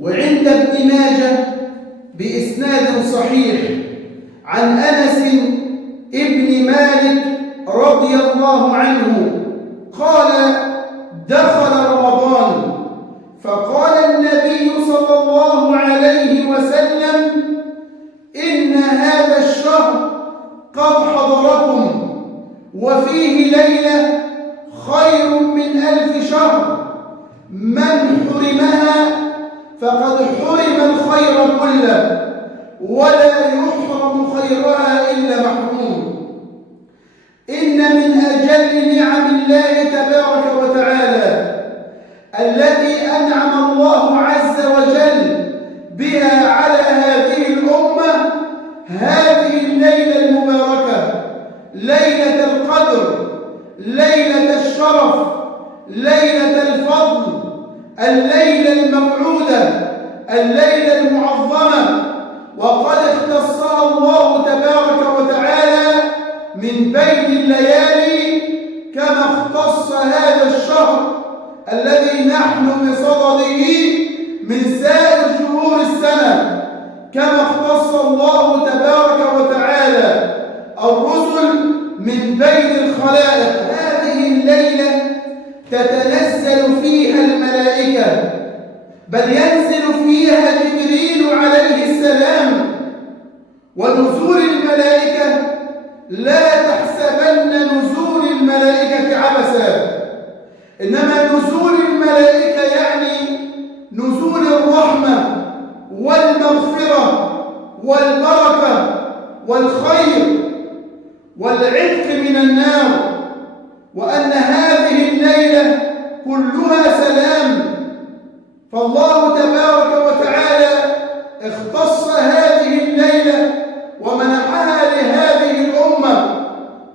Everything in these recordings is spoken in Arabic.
وعند ابن ماجه بإسناد صحيح عن أنس ابن مالك رضي الله عنه قال: دخل رمضان فقال النبي صلى الله عليه وسلم: إن هذا الشهر قد حضركم وفيه ليلة خير من 1000 شهر، من حرمها فقد حرم الخير كله، ولا يحرم خيرها إلا محروم. إن من أجل نعم الله تبارك وتعالى التي أنعم الله عز وجل بها على هذه الأمة هذه الليلة المباركة، ليلة القدر، ليلة الشرف، ليلة الفضل، الليلة الموعودة، الليلة المعظمة، وقد اختصها الله تبارك وتعالى من بين الليالي كما اختص هذا الشهر الذي نحن بصدده من سائر شهور السنة، كما اختص الله تبارك وتعالى الرسل من بين الخلائق. هذه الليلة تتنزل فيها الملائكة، بل ينزل فيها جبريل عليه السلام. ونزول الملائكة لا تحسبن نزول الملائكة عبثا، إنما نزول الملائكة يعني نزول الرحمة والمغفرة والبركة والخير والعتق من النار، وأن هذه الليلة كلها سلام. فالله تبارك وتعالى اختص هذه الليلة ومنحها لهذه الأمة.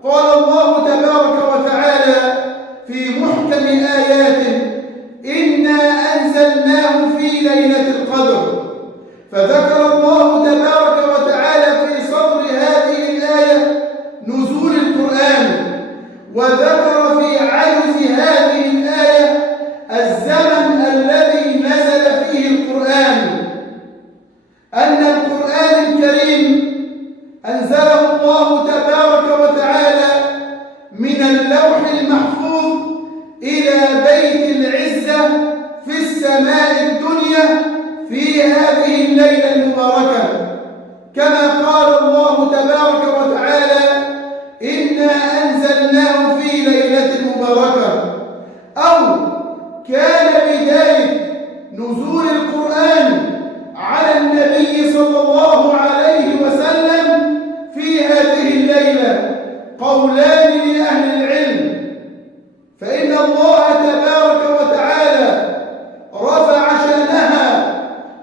قال الله تبارك وتعالى في محكم آياته: إنا أنزلناه في ليلة القدر. فذكر الله تبارك وتعالى في صدر هذه الآية نزول القرآن، وذكر في عجز هذه الآية الزمن الذي نزل فيه القرآن، أن القرآن الكريم أنزله الله تبارك وتعالى من اللوح المحفوظ إلى بيت العزة في السماء الدنيا في هذه الليلة المباركة، كما قال الله تبارك وتعالى: إنا أنزلناه في ليلة مباركة. أو كان بداية نزول القرآن على النبي صلى الله عليه وسلم في هذه الليلة قولان لأهل العلم، فإن الله تبارك وتعالى رفع شأنها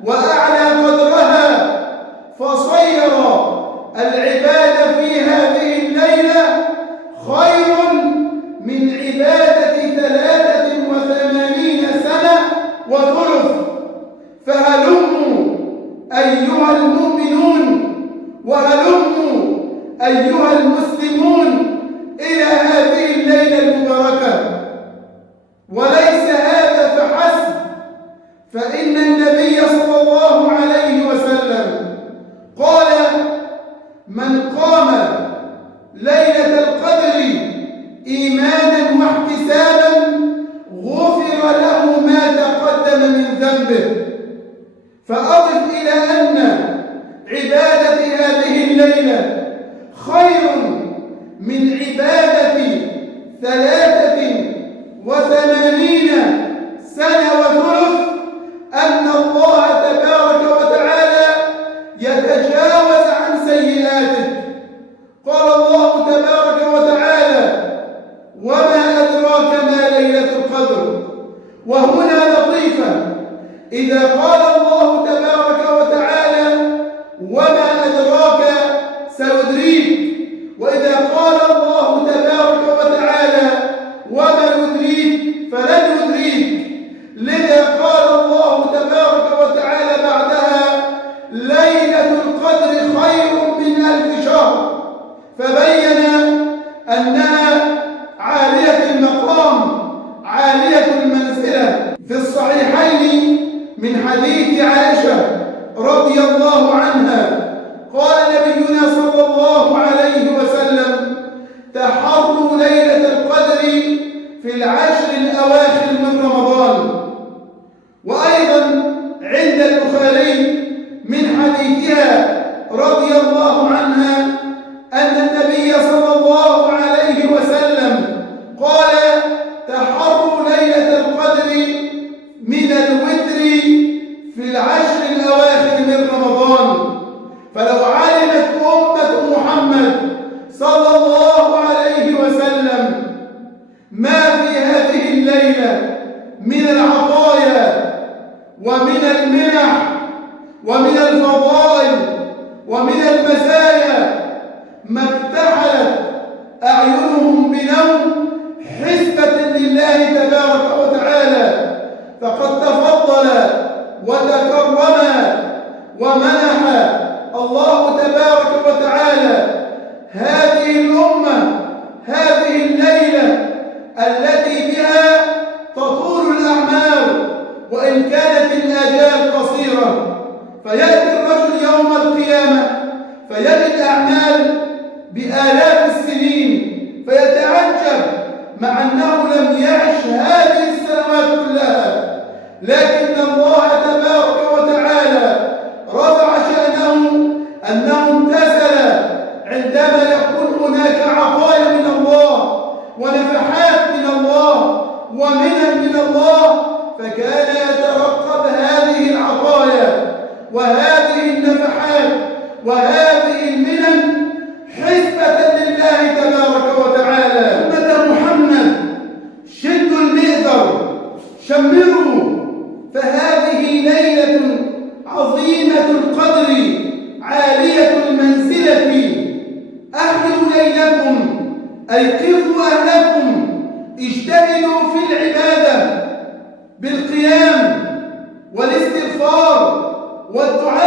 وأعلى قدرها، فصير العبادة في هذه الليلة خير من عبادة 83 سنة وثلث. فهلموا أيها المؤمنون وهلموا أيها المسلمون إلى هذه الليلة المباركة. وليس هذا فحسب، فإن النبي صلى الله عليه وسلم قال: من قام ليلة القدر إيمانا واحتسابا غفر له ما تقدم من ذنبه. فأضف إلى أن عبادة هذه الليلة خير من عبادة 83 سنة وثلث، أن الله تبارك وتعالى يتجاوز عن سيئاتك. قال الله تبارك وتعالى: وما أدراك ما ليلة القدر. وهنا لطيفة، إذا قال الله تبارك وتعالى: وما أدراك سيدريك، وإذا قال الله تبارك وتعالى: وما يدريك فلن يدريك. لذا قال الله تبارك وتعالى بعدها: ليلة القدر خير من 1000 شهر، فبين أنها عالية المقام عالية المنزلة. في الصحيحين من حديث عائشة رضي الله عنها قال نبينا صلى الله عليه وسلم: تحروا ليلة القدر في العشر الأواخر من رمضان. وأيضا عند البخاري من حديثها رضي الله عنها أن النبي صلى الله عليه وسلم قال: تحروا ليلة القدر من الوتر في العشر الأواخر من رمضان. فلو علمت أمة محمد صلى الله عليه وسلم ما في هذه الليلة من العطايا ومن المنح ومن الفضائل ومن المزايا ما افتحلت أعينهم بنوم حسبة لله تبارك وتعالى، فقد تفضل وتكرم ومنح الله تبارك وتعالى هذه الأمة هذه الليلة التي بها تطول الأعمار وإن كانت الآجال قصيرة. فيأتي الرجل يوم القيامة فيجد أعمال بآلاف السنين فيتعجب مع أنه لم يعش هذه السنوات كلها، لكن الله تبارك وتعالى رفع شأنه أنه امتثل عندما يكون هناك عطايا من الله ونفحات من الله ومنن من الله، فكان يترقب هذه العطايا وهذه النفحات وهذه المنن حسبة لله تبارك وتعالى. أمة محمد شدوا المئذر شمروا، فهذه ليلة عظيمة القدر عالية المنزلة. أحيوا ليلكم، أيقظوا أهلكم، اجتهدوا في العبادة بالقيام والاستغفار والدعاء